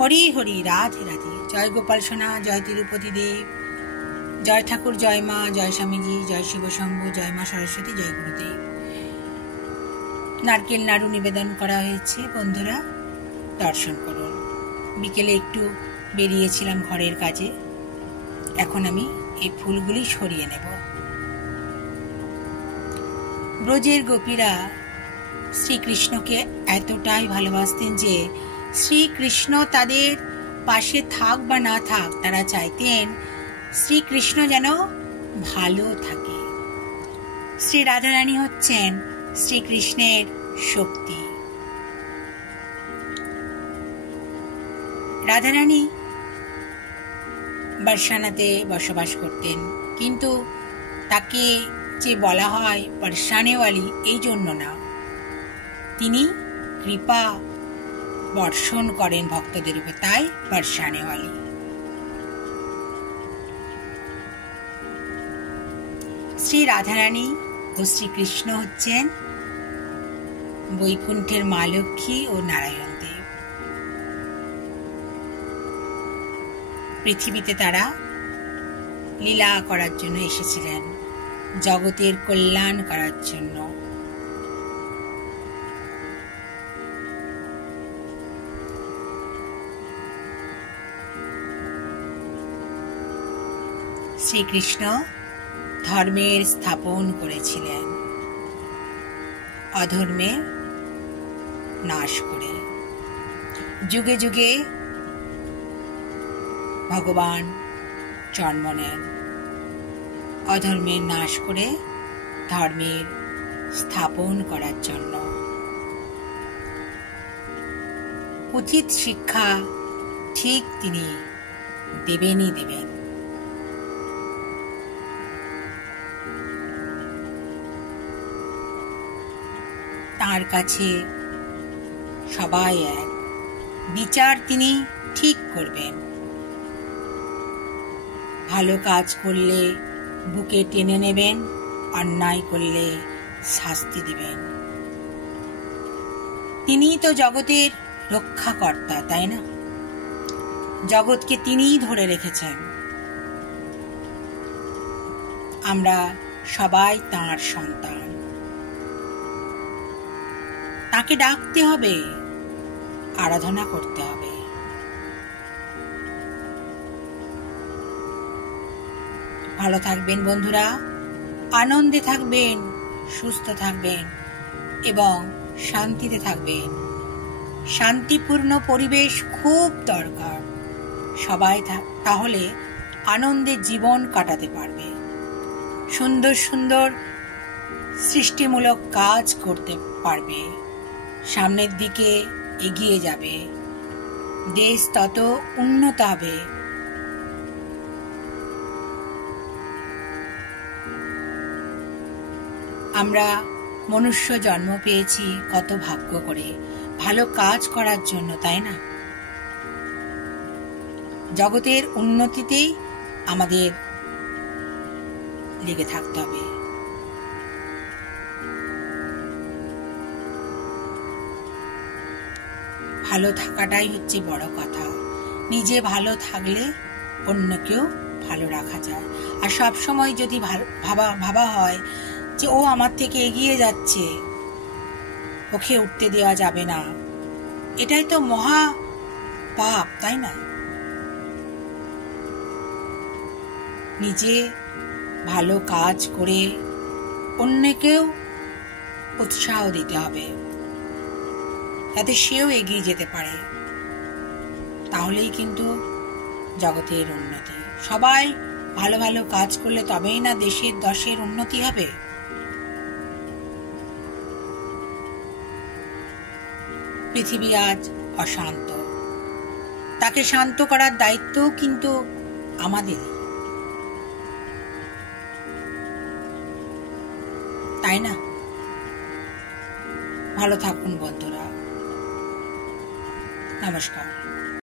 হরি হরি, রাধে রাধে। জয় গোপাল সোনা, জয় তিরুপতি দেব, জয় ঠাকুর, জয় মা, জয় স্বামীজি, জয় শিব শম্ভু, জয় মা সরস্বতী, জয় গুরুদেব। নারকেল নাড়ু নিবেদন করা হয়েছে, বন্ধুরা দর্শন করুন। বিকেলে একটু বেরিয়েছিলাম ঘরের কাজে, এখন আমি এই ফুলগুলি সরিয়ে নেব। ব্রজের গোপীরা শ্রীকৃষ্ণকে এতটাই ভালোবাসতেন যে শ্রীকৃষ্ণ তাদের পাশে থাক বা না থাক, তারা চাইতেন শ্রীকৃষ্ণ যেন ভালো থাকে। শ্রী রাধারানী হচ্ছেন শ্রীকৃষ্ণের শক্তি। রাধারানী বর্ষানাতে বসবাস করতেন, কিন্তু তাকে যে বলা হয় বর্ষানেওয়ালি এই জন্য না, তিনি কৃপা বর্ষণ করেন ভক্তদের উপর, তাই বর্ষানেওয়ালি। শ্রী রাধারানী ও শ্রীকৃষ্ণ হচ্ছেন বৈকুণ্ঠের মা লক্ষ্মী ও নারায়ণ দেব। পৃথিবীতে তারা লীলা করার জন্য এসেছিলেন, জগতের কল্যাণ করার জন্য। শ্রীকৃষ্ণ ধর্মের স্থাপন করেছিলেন, অধর্মে নাশ করে। যুগে যুগে ভগবান জন্ম নেন অধর্মের নাশ করে ধর্মের স্থাপন করার জন্য। উচিত শিক্ষা ঠিক তিনি দেবেনই দেবেন। তার কাছে সবাই এক, বিচার তিনি ঠিক করবেন। ভালো কাজ করলে বুকে টেনে নেবেন, অন্যায় করলে শাস্তি দিবেন। তিনিই তো জগতের রক্ষাকর্তা, তাই না? জগৎকে তিনিই ধরে রেখেছেন। আমরা সবাই তাঁর সন্তান। তাকে ডাকতে হবে, আরাধনা করতে হবে। ভালো থাকবেন বন্ধুরা, আনন্দে থাকবেন, সুস্থ থাকবেন এবং শান্তিতে থাকবেন। শান্তিপূর্ণ পরিবেশ খুব দরকার। সবাই তাহলে আনন্দে জীবন কাটাতে পারবে, সুন্দর সুন্দর সৃষ্টিমূলক কাজ করতে পারবে, সামনের দিকে এগিয়ে যাবে, দেশ তত উন্নত হবে। আমরা মনুষ্য জন্ম পেয়েছি কত ভাগ্য করে, ভালো কাজ করার জন্য, তাই না? জগতের উন্নতিতেই আমাদের লেগে থাকতে হবে। ভালো থাকাটাই হচ্ছে বড় কথা। নিজে ভালো থাকলে অন্যকেও ভালো রাখা যায়। আর সব সময় যদি ভাবা হয় যে ও আমার থেকে এগিয়ে যাচ্ছে, ওকে উঠতে দেওয়া যাবে না, এটাই তো মহা পাপ, তাই না? নিজে ভালো কাজ করে অন্যকেও উৎসাহ দিতে হবে, যাতে সেও এগিয়ে যেতে পারে। তাহলেই কিন্তু জগতের উন্নতি। সবাই ভালো ভালো কাজ করলে তবেই না দেশের দশের উন্নতি হবে। পৃথিবী আজ অশান্ত, তাকে শান্ত করার দায়িত্বও কিন্তু আমাদেরই, তাই না? ভালো থাকুন বন্ধুরা, নমস্কার।